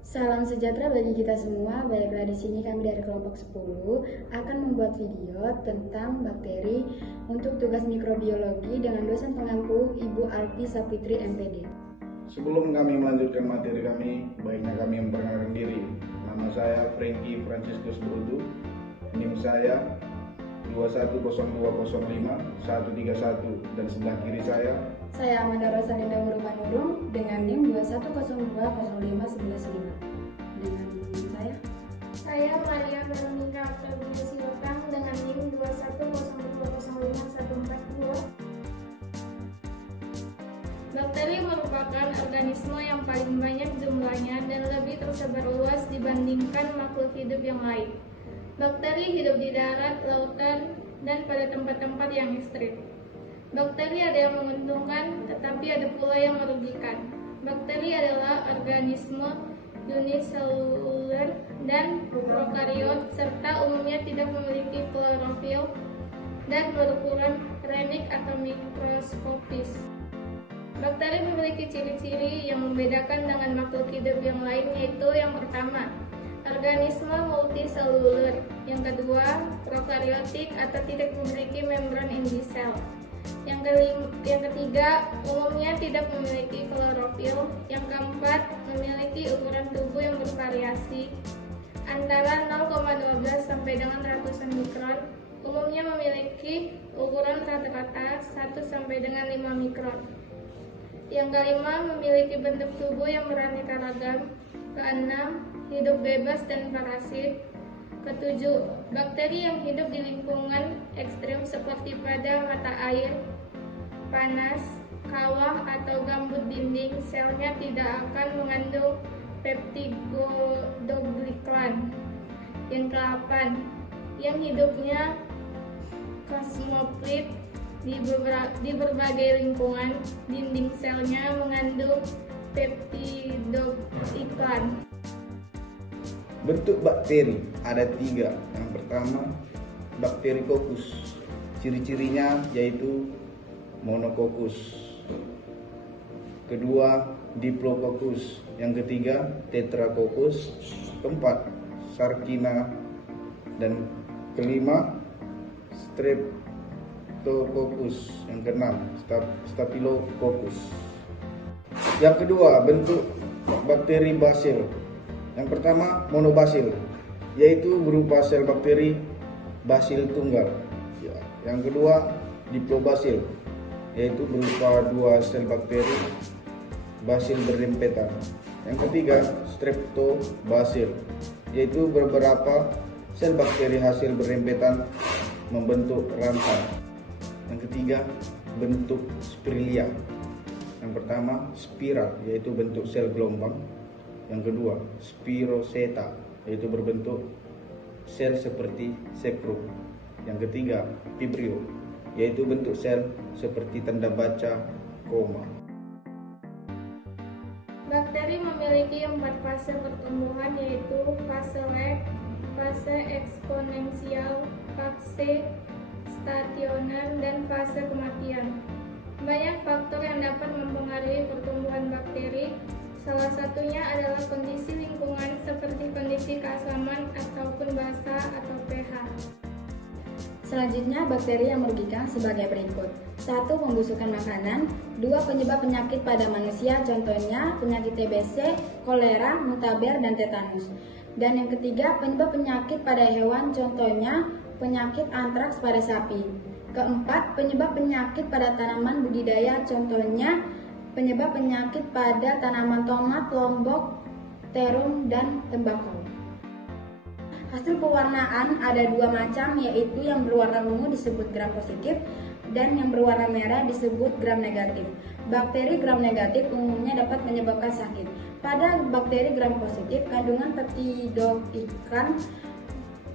Salam sejahtera bagi kita semua. Baiklah, di sini kami dari kelompok 10 akan membuat video tentang bakteri untuk tugas mikrobiologi dengan dosen pengampu Ibu Alfi Sapitri MPD. Sebelum kami melanjutkan materi kami, baiknya kami memperkenalkan diri. Nama saya Franky Franciscus Brutu, NIM saya 210205-131 dan sebelah kiri saya Amanda Rosalinda Murumanurung dengan NIM 2102051115. Dengan saya Maria Veronica Octavia Silotang dengan NIM 2102051442. Bakteri merupakan organisme yang paling banyak jumlahnya dan lebih tersebar luas dibandingkan makhluk hidup yang lain. Bakteri hidup di darat, lautan, dan pada tempat-tempat yang ekstrim. Bakteri ada yang menguntungkan, tetapi ada pula yang merugikan. Bakteri adalah organisme uniseluler dan prokariot, serta umumnya tidak memiliki klorofil dan berukuran renik atau mikroskopis. Bakteri memiliki ciri-ciri yang membedakan dengan makhluk hidup yang lain, yaitu yang pertama, organisme multiseluler. Yang kedua, prokariotik atau tidak memiliki membran inti sel. Yang ketiga, umumnya tidak memiliki klorofil. Yang keempat, memiliki ukuran tubuh yang bervariasi antara 0,12 sampai dengan ratusan mikron. Umumnya memiliki ukuran rata-rata 1 sampai dengan 5 mikron. Yang kelima, memiliki bentuk tubuh yang beraneka ragam. Keenam, hidup bebas dan parasit. Ketujuh, bakteri yang hidup di lingkungan ekstrim seperti pada mata air, panas, kawah, atau gambut dinding, selnya tidak akan mengandung peptidogliklan. Yang ke-8, yang hidupnya kosmoplit di berbagai lingkungan, dinding selnya mengandung peptidogliklan. bentuk bakteri ada 3. Yang pertama, bakteri kokus. Ciri-cirinya yaitu monokokus. Kedua, diplococcus. Yang ketiga, tetracoccus. Keempat, sarkina. Dan kelima, streptococcus. Yang keenam, staphylococcus. Yang kedua, bentuk bakteri basil. Yang pertama, monobasil, yaitu berupa sel bakteri basil tunggal. Yang kedua, diplobasil, yaitu berupa 2 sel bakteri basil berrempetan. Yang ketiga, streptobasil, yaitu beberapa sel bakteri hasil berrempetan membentuk rantai. Yang ketiga, bentuk spirilia. Yang pertama, spiral, yaitu bentuk sel gelombang. Yang kedua, spiroseta, yaitu berbentuk sel seperti sekrum. Yang ketiga, vibrio, yaitu bentuk sel seperti tanda baca koma. Bakteri memiliki 4 fase pertumbuhan, yaitu fase lag, fase eksponensial, fase stasioner, dan fase kematian. Banyak faktor yang dapat mempengaruhi pertumbuhan bakteri. Salah satunya adalah kondisi lingkungan seperti kondisi keasaman ataupun basa atau pH. Selanjutnya, bakteri yang merugikan sebagai berikut. 1. Membusukkan makanan. 2. Penyebab penyakit pada manusia, contohnya penyakit TBC, kolera, mutaber, dan tetanus. Dan yang ketiga, penyebab penyakit pada hewan, contohnya penyakit antraks pada sapi. Keempat, penyebab penyakit pada tanaman budidaya, contohnya penyebab penyakit pada tanaman tomat, lombok, terung, dan tembakau. Hasil pewarnaan ada 2 macam, yaitu yang berwarna ungu disebut gram positif dan yang berwarna merah disebut gram negatif. Bakteri gram negatif umumnya dapat menyebabkan sakit. Pada bakteri gram positif, kandungan peptidogliklan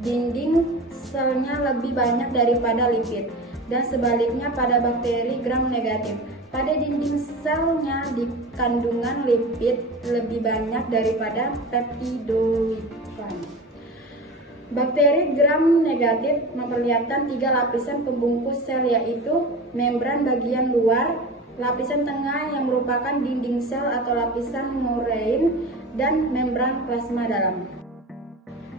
dinding selnya lebih banyak daripada lipid, dan sebaliknya pada bakteri gram negatif, pada dinding selnya di kandungan lipid lebih banyak daripada peptidogliklan. Bakteri gram negatif memperlihatkan 3 lapisan pembungkus sel, yaitu membran bagian luar, lapisan tengah yang merupakan dinding sel atau lapisan murein, dan membran plasma dalam.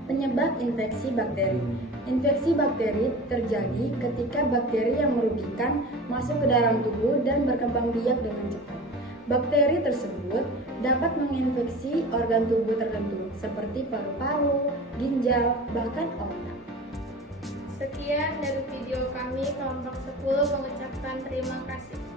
Penyebab infeksi bakteri. Infeksi bakteri terjadi ketika bakteri yang merugikan masuk ke dalam tubuh dan berkembang biak dengan cepat. Bakteri tersebut dapat menginfeksi organ tubuh tertentu seperti paru-paru, ginjal, bahkan otak. Sekian dari video kami, kelompok 10 mengucapkan terima kasih.